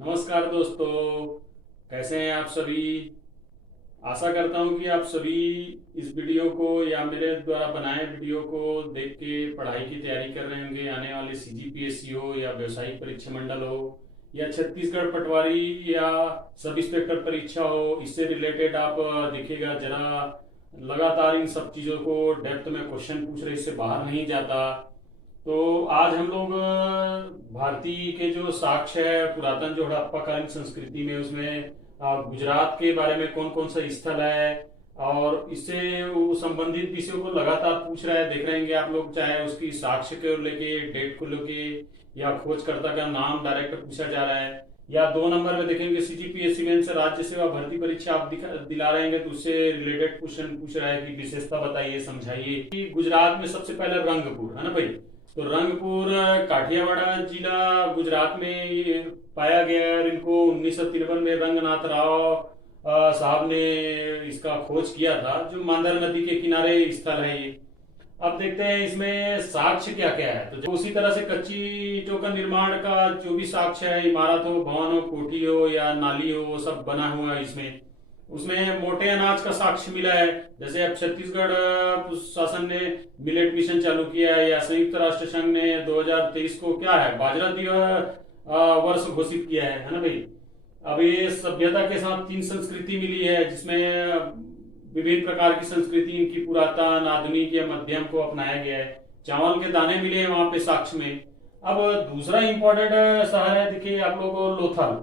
नमस्कार दोस्तों। कैसे हैं आप सभी। आशा करता हूं कि आप सभी इस वीडियो को या मेरे द्वारा बनाए वीडियो को देख के पढ़ाई की तैयारी कर रहे होंगे। आने वाले सीजीपीएससी हो या व्यवसायिक परीक्षा मंडल हो या छत्तीसगढ़ पटवारी या सब इंस्पेक्टर परीक्षा हो, इससे रिलेटेड आप देखिएगा जरा लगातार इन सब चीज़ों को डेप्थ में क्वेश्चन पूछ रहे, इससे बाहर नहीं जाता। तो आज हम लोग भारतीय के जो साक्ष्य है, पुरातन जो हड़प्पाकालीन संस्कृति में, उसमें गुजरात के बारे में कौन कौन सा स्थल है और इससे वो संबंधित विषयों को लगातार पूछ रहा है। देख रहे हैं आप लोग, चाहे उसकी साक्ष्य को लेके, डेट को लेके या खोजकर्ता का नाम डायरेक्ट पूछा जा रहा है, या 2 नंबर में देखेंगे सीजीपीएससी मेंस राज्य सेवा भर्ती परीक्षा आप दिला रहे हैं तो उससे रिलेटेड क्वेश्चन पूछ रहा है कि विशेषता बताइए, समझाइए। कि गुजरात में सबसे पहले रंगपुर है ना भाई, तो रंगपुर काठियावाड़ जिला गुजरात में पाया गया और इनको 1953 में रंगनाथ राव साहब ने इसका खोज किया था, जो मांदर नदी के किनारे स्थल है ये। अब देखते हैं इसमें साक्ष्य क्या क्या है। तो उसी तरह से कच्ची ईंटों का निर्माण का जो भी साक्ष्य है, इमारत हो, भवन हो, कोठी हो या नाली हो, वो सब बना हुआ है इसमें। उसमें मोटे अनाज का साक्ष्य मिला है, जैसे अब छत्तीसगढ़ शासन ने मिलेट मिशन चालू किया है, या संयुक्त राष्ट्र संघ ने 2023 को क्या है बाजरा दिवस वर्ष घोषित किया है ना भाई। अब ये सभ्यता के साथ 3 संस्कृति मिली है, जिसमें विभिन्न प्रकार की संस्कृति, इनकी पुरातन, आधुनिक या मध्यम को अपनाया गया है। चावल के दाने मिले हैं वहां पे साक्ष्य में। अब दूसरा इंपॉर्टेंट शहर है, देखिए आप लोग, लोथल।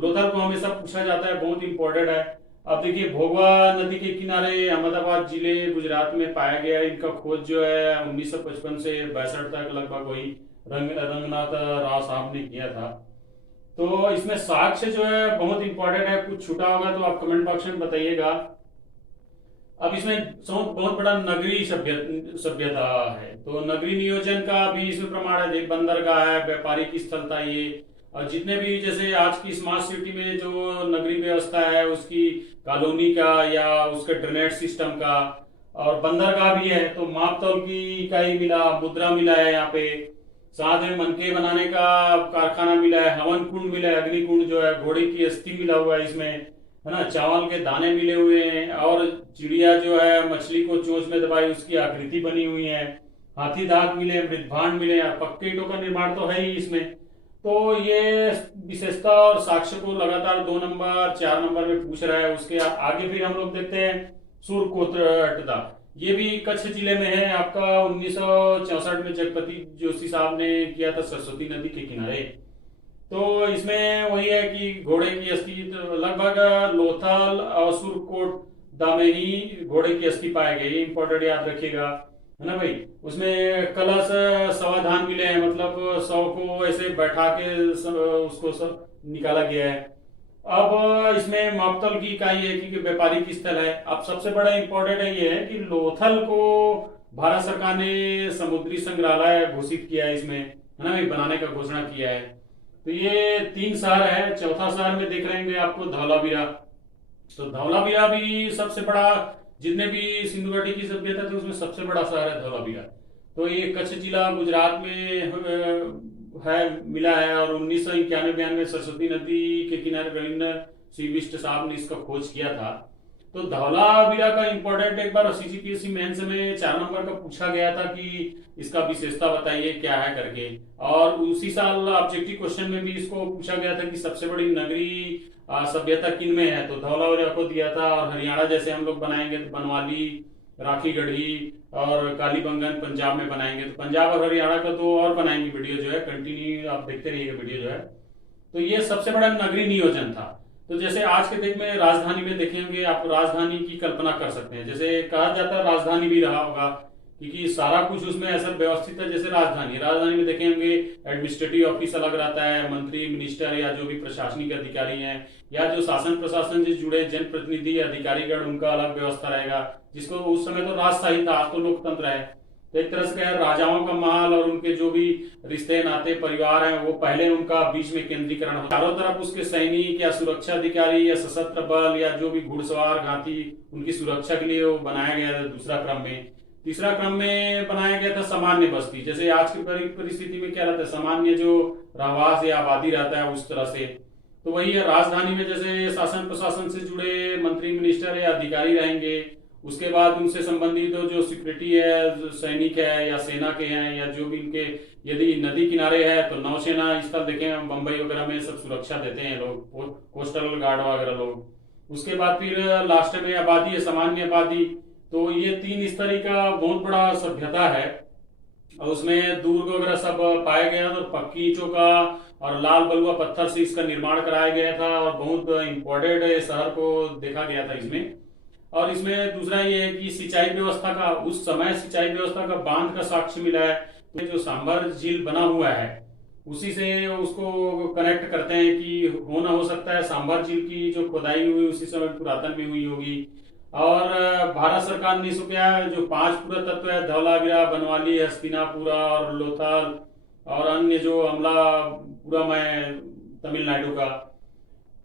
लोथल को हमेशा पूछा जाता है, बहुत इंपॉर्टेंट है। अब देखिए भोगवा नदी के किनारे अहमदाबाद जिले गुजरात में पाया गया। इनका खोज जो है 1955 से 62 तक लगभग वही रंगनाथ राव साहब ने किया था। तो इसमें साक्ष्य जो है बहुत इंपॉर्टेंट है। कुछ छूटा होगा तो आप कमेंट बॉक्स में बताइएगा। अब इसमें बहुत बड़ा नगरीय सभ्यता है, तो नगरीय नियोजन का भी इसमें प्रमाण है। देख, बंदरगाह है, व्यापारिक स्थल था ये, और जितने भी जैसे आज की स्मार्ट सिटी में जो नगरीय व्यवस्था है, उसकी कॉलोनी का या उसके ड्रेनेज सिस्टम का, और बंदरगाह भी है, तो मापतौल की इकाई मिला, मुद्रा मिला है यहाँ पे। साथ में मनके बनाने का कारखाना मिला है, हवन कुंड मिला है, अग्नि कुंड जो है, घोड़े की अस्थि मिला हुआ है इसमें, है ना। चावल के दाने मिले हुए हैं, और चिड़िया जो है मछली को चोंच में दबाई उसकी आकृति बनी हुई है। हाथी दांत मिले, मृदभांड मिले, पक्के ईंटों का निर्माण तो है ही इसमें। तो ये विशेषता और साक्ष्य को लगातार 2 नंबर 4 नंबर में पूछ रहा है। उसके आगे फिर हम लोग देखते हैं सूरकोटदा। ये भी कच्छ जिले में है आपका। 1964 में जगपति जोशी साहब ने किया था, सरस्वती नदी के किनारे। तो इसमें वही है कि घोड़े की अस्थि, लगभग लोथल और सुरकोटदा में ही घोड़े की अस्थि पाए गए, ये इंपॉर्टेंट याद रखिएगा, है ना भाई। उसमें कलश सवाधान मिले हैं, मतलब शव को ऐसे बैठा के उसको निकाला गया है। अब इसमें मापतल की इकाई है कि व्यापारिक स्थल है। अब सबसे बड़ा इंपॉर्टेंट है ये है कि लोथल को भारत सरकार ने समुद्री संग्रहालय घोषित किया है इसमें, है ना भाई, बनाने का घोषणा किया है। तो ये 3 शहर है। चौथा शहर में देख रहे हैं आपको धौलावीरा। तो धौलावीरा भी सबसे बड़ा, जितने भी सिंधु घाटी की सभ्यता थी उसमें सबसे बड़ा शहर है धौलावीरा। तो ये कच्छ जिला गुजरात में है, मिला है। और 1991 सरस्वती नदी के किनारे रविन्द्र सी बिष्ट साहब ने इसका खोज किया था। तो धौलावीरा का इंपॉर्टेंट एक बार सीजीपीएससी मेंस में 4 नंबर का पूछा गया था कि इसका विशेषता बताइए क्या है करके। और उसी साल ऑब्जेक्टिव क्वेश्चन में भी इसको पूछा गया था कि सबसे बड़ी नगरीय सभ्यता किन में है, तो धौलावीरा को दिया था। और हरियाणा जैसे हम लोग बनाएंगे तो बनवाली, राखीगढ़ी और कालीबंगन पंजाब में बनाएंगे। तो पंजाब और हरियाणा का 2 और बनाएंगे वीडियो जो है, कंटिन्यू आप देखते रहिएगा वीडियो जो है। तो ये सबसे बड़ा नगरीय नियोजन था। तो जैसे आज के डेट में राजधानी में देखेंगे आप, राजधानी की कल्पना कर सकते हैं। जैसे कहा जाता है राजधानी भी रहा होगा, क्योंकि सारा कुछ उसमें ऐसा व्यवस्थित है। जैसे राजधानी में देखेंगे एडमिनिस्ट्रेटिव ऑफिस अलग रहता है, मंत्री, मिनिस्टर या जो भी प्रशासनिक अधिकारी हैं, या जो शासन प्रशासन से जुड़े जनप्रतिनिधि अधिकारीगण, उनका अलग व्यवस्था रहेगा, जिसको उस समय तो राजशाही था, आज तो लोकतंत्र है। तो एक तरह से क्या है, राजाओं का महल और उनके जो भी रिश्ते नाते परिवार हैं वो पहले उनका बीच में केंद्रीकरण हो, चारों तरफ उसके सैनिक या सुरक्षा अधिकारी या सशस्त्र बल या जो भी घुड़सवार घाटी, उनकी सुरक्षा के लिए वो बनाया गया था दूसरा क्रम में। तीसरा क्रम में बनाया गया था सामान्य बस्ती। जैसे आज की परिस्थिति में क्या रहता है, सामान्य जो रहवास या आबादी रहता है उस तरह से। तो वही है, राजधानी में जैसे शासन प्रशासन से जुड़े मंत्री मिनिस्टर या अधिकारी रहेंगे, उसके बाद उनसे संबंधित जो सिक्योरिटी है, जो सैनिक है या सेना के हैं या जो भी इनके, यदि नदी किनारे है तो नौसेना स्थल देखें बंबई वगैरह में सब सुरक्षा देते हैं लोग, कोस्टल गार्ड वगैरह लोग। उसके बाद फिर लास्ट में आबादी है, सामान्य आबादी। तो ये 3 स्तरीय का बहुत बड़ा सभ्यता है, और उसमें दुर्ग वगैरह सब पाया गया, तो पक्की ईंटों का और लाल बलुआ पत्थर से इसका निर्माण कराया गया था, और बहुत इम्पोर्टेंट शहर को देखा गया था इसमें। और इसमें दूसरा ये है कि सिंचाई व्यवस्था का, उस समय सिंचाई व्यवस्था का बांध का साक्ष्य मिला है। तो जो सांभर झील बना हुआ है उसी से उसको कनेक्ट करते हैं कि होना हो सकता है सांभर झील की जो खुदाई हुई उसी समय पुरातन में हुई होगी। और भारत सरकार ने इसको क्या है, जो 5 पुरातत्व है, धौलावीरा, बनवाली, हस्तिनापुरा और लोथल और अन्य जो अमला पूरा में तमिलनाडु का,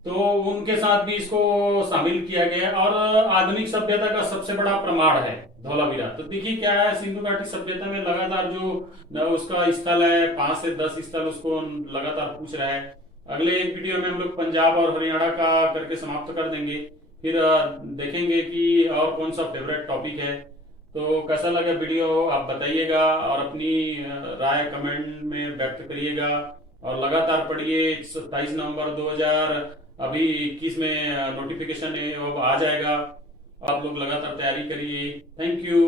तो उनके साथ भी इसको शामिल किया गया। और आधुनिक सभ्यता का सबसे बड़ा प्रमाण है धौलावीरा। तो देखिए क्या है, सिंधु घाटी सभ्यता में लगातार जो उसका स्थल है, 5 से 10 स्थल उसको लगातार पूछ रहा है। अगले एक वीडियो में हम लोग पंजाब और हरियाणा का करके समाप्त कर देंगे, फिर देखेंगे कि और कौन सा फेवरेट टॉपिक है। तो कैसा लगा वीडियो आप बताइएगा, और अपनी राय कमेंट में व्यक्त करिएगा। और लगातार पढ़िए, 27 नवंबर 2000 अभी 21 में नोटिफिकेशन है, अब आ जाएगा। आप लोग लगातार तैयारी करिए। Thank you.